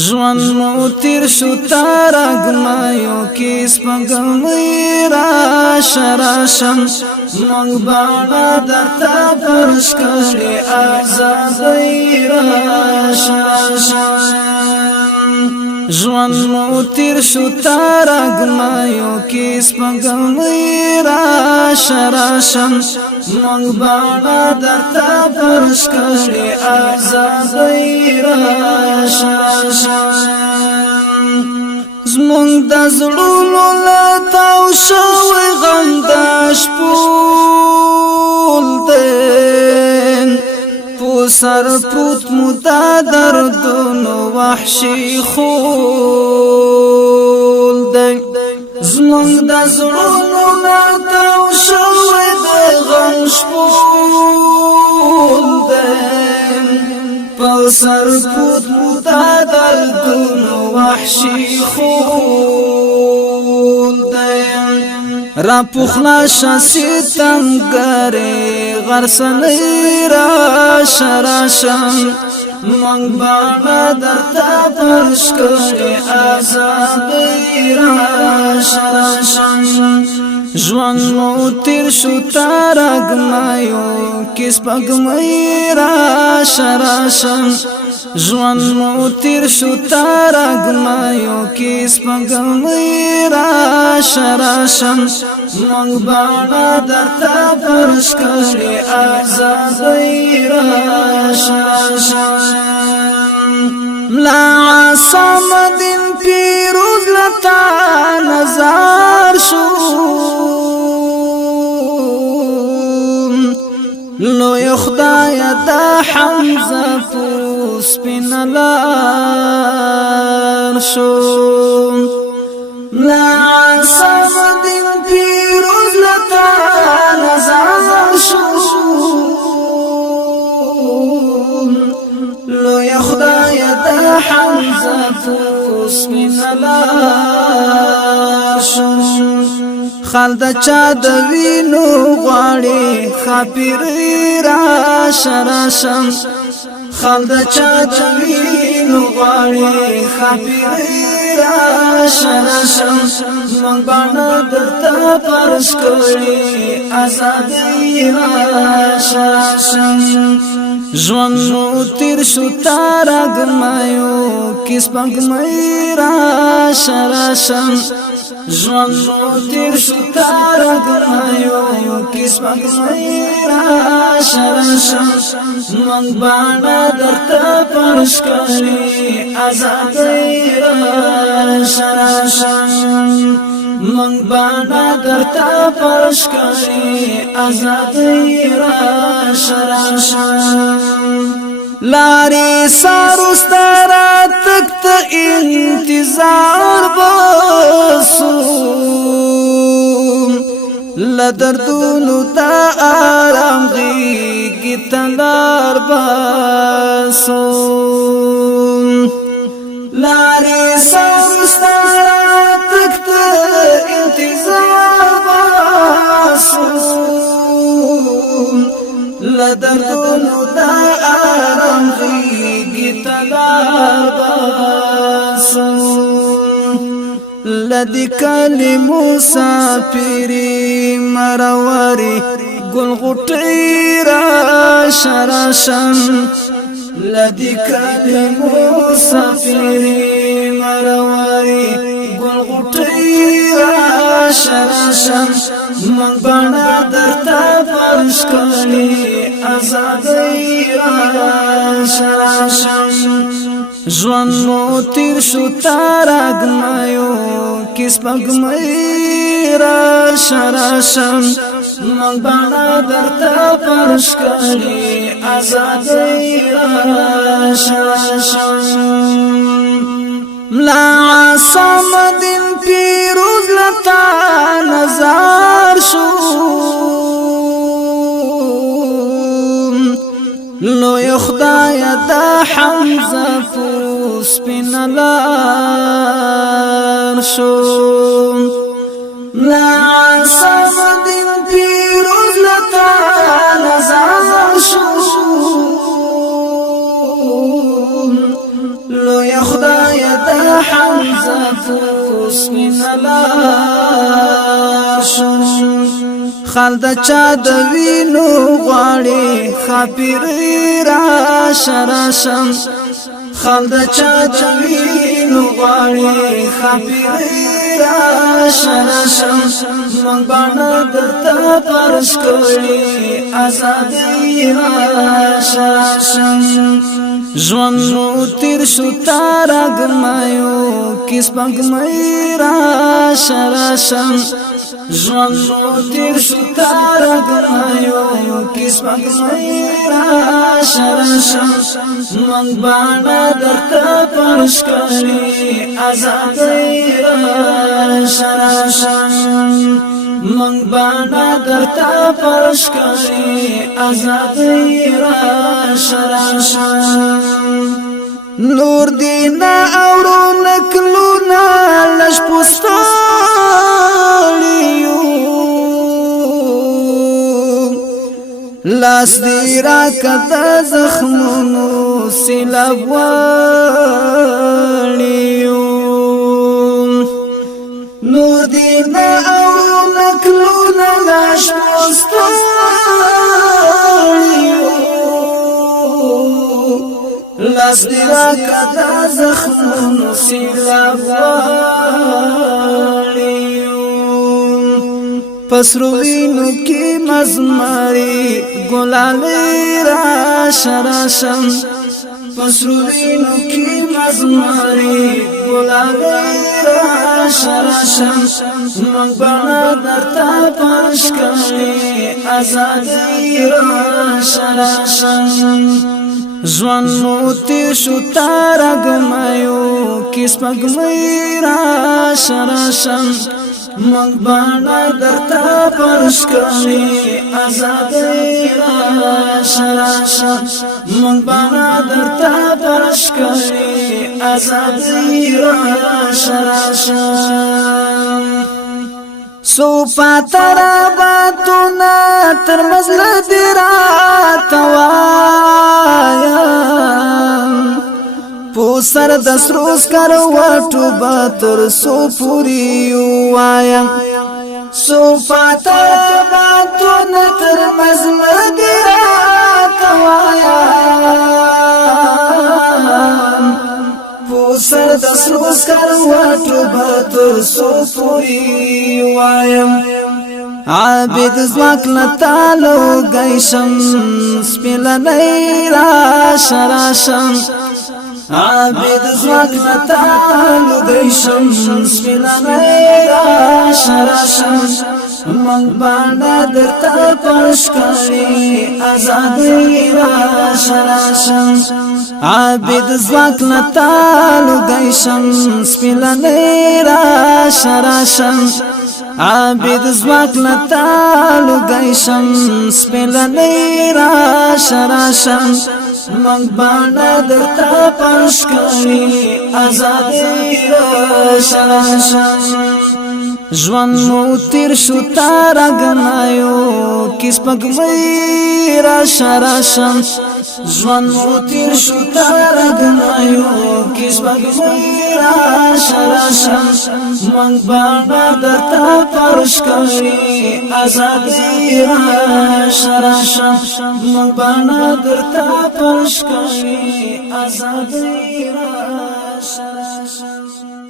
ژوند مو تیر شو تارګمایو کې سپګمې راشم مونږ باندې درته پرش کړې آزادۍ راشم ژوند مو تیر شو تارګمایو کې سپګمې راشم مونږ باندې درته پرش کړې آزادۍ راشم زمونږ د زړونو له تاو شوی غم د شپول دی په سر پروت مو دا دردونو وحشي خول دی زمونږ د زړونو له تاو شوی د غم شپول دی په سر پروت مو دا دردونو وحشي خول دی را پوخلا شاسیتم گره غرسنی راشم مونږ باندې درته پرش کړې آزادۍ راشم ژوند مو تیر شو تارګمایو کې سپګمې راشم ژوند مو تیر شو تارګمایو کې سپګمې راشم مونږ باندې درته پرش کړې آزادۍ راشم لا عصام دین پیروز لتا نظر شو لوی خدای دا حمزه پوس پینلار شو لا عصام دین پیروز لتا نظر شو لوی خدای دا حمزه پوس پینلار شو خالد چا د وینو غواړي خاپیری راشم خالد چا د وینو غواړي خاپیری راشم مونږ باندې درته پرش کړې آزادۍ راشم ژوند مو تیر شو تارګمایو کې سپګمې راشم ژوند مو تیر شو تارګمایو کې سپګمې راشم مونږ باندې درته پرش کړې آزادۍ راشم مونږ باندې درته پرش کړې آزادۍ راشم لارې سارو ستاره تک انتظار بسو لدردونو تا آرام غیږی تلار بسو لارې سارو ستاره تک انتظار بسو لدردونو دا آرام غیږی تلار باسو لدی کلی مسافری مرواری گل غټی راشم لدی کلی مسافری مرواری گل غټی راشم مونږ باندې درته پرش کړې آزادۍ راشم ژوند مو تیر شو تارګمایو کې سپګمې راشم مونږ باندې درته پرش کړې آزادۍ راشم لا عصام دین پیروز لتا نظر شو لوی خدای دا حمزه پوس پینلار شو لا عصام دین پیروز لتا نظر شو لوی خدای خدای د حمزه پوس مینلار شم خالد چا د وینو غواړي خاپیری راشه راشم خالد چا د وینو غواړي خاپیری راشه راشم من باندې درته پرش کړی آزادی راشه راشم ژوند نو تیر شو تارا ګمایو کس پنګ مې راشه راشم ژوند نو تیر شو تارا ګمایو کس پنګ مې راشه راشم من باندې درته پرش کړی آزادی راشه راشم من باندې درته پرش کړی آزادی راشه راشم نور دینا اورو نکلونا لش پستالیو لاس دی را کتا زخمونو سیلاب والیو نور دینا اورو نکلونا لش پستالیو لاس دی را کتا زخمونو سیلاب والیو پسروینو کی مزماری گلالی راشه راشم پسروینو کی مزماری گلالی راشه راشم من باندې درته پرش کړی آزادی راشه راشم ژوند نو تیر شو تارا ګمایو کس پنګ مې راشه راشم من باندې درته پرش کړی آزادی راشه راشم من باندې درته پرش کړی آزادی راشه راشم سو پاتر باتونا تر مزل دی راتوایم پو سر دس روز کرواتو باتر سو پوری وایم سو پاتر باتونا تر مزل دی راتوایم سر دس روز کرواتو باتر سو پوری وایم عابد زواک لتالو گیشم سپیلنی راشه راشم عابد زواک لتالو گیشم سپیلنی راشه راشم من باندې درته پرش کړی آزادی راشه راشم عابد زواک لتالو گیشم سپیلنی راشه راشم عابد زواک لتالو گیشم سپیلنی راشه راشم من باندې درته پرش کړی آزادی راشه راشم ژوند نو تیر شو تارا ګمایو کس پنګ مې راشه راشم ژوند نو تیر شو تارا ګمایو کس پنګ مې راشه راشم من باندې درته پرش کړی آزادی راشه راشم من باندې درته پرش کړی آزادی راشه راشم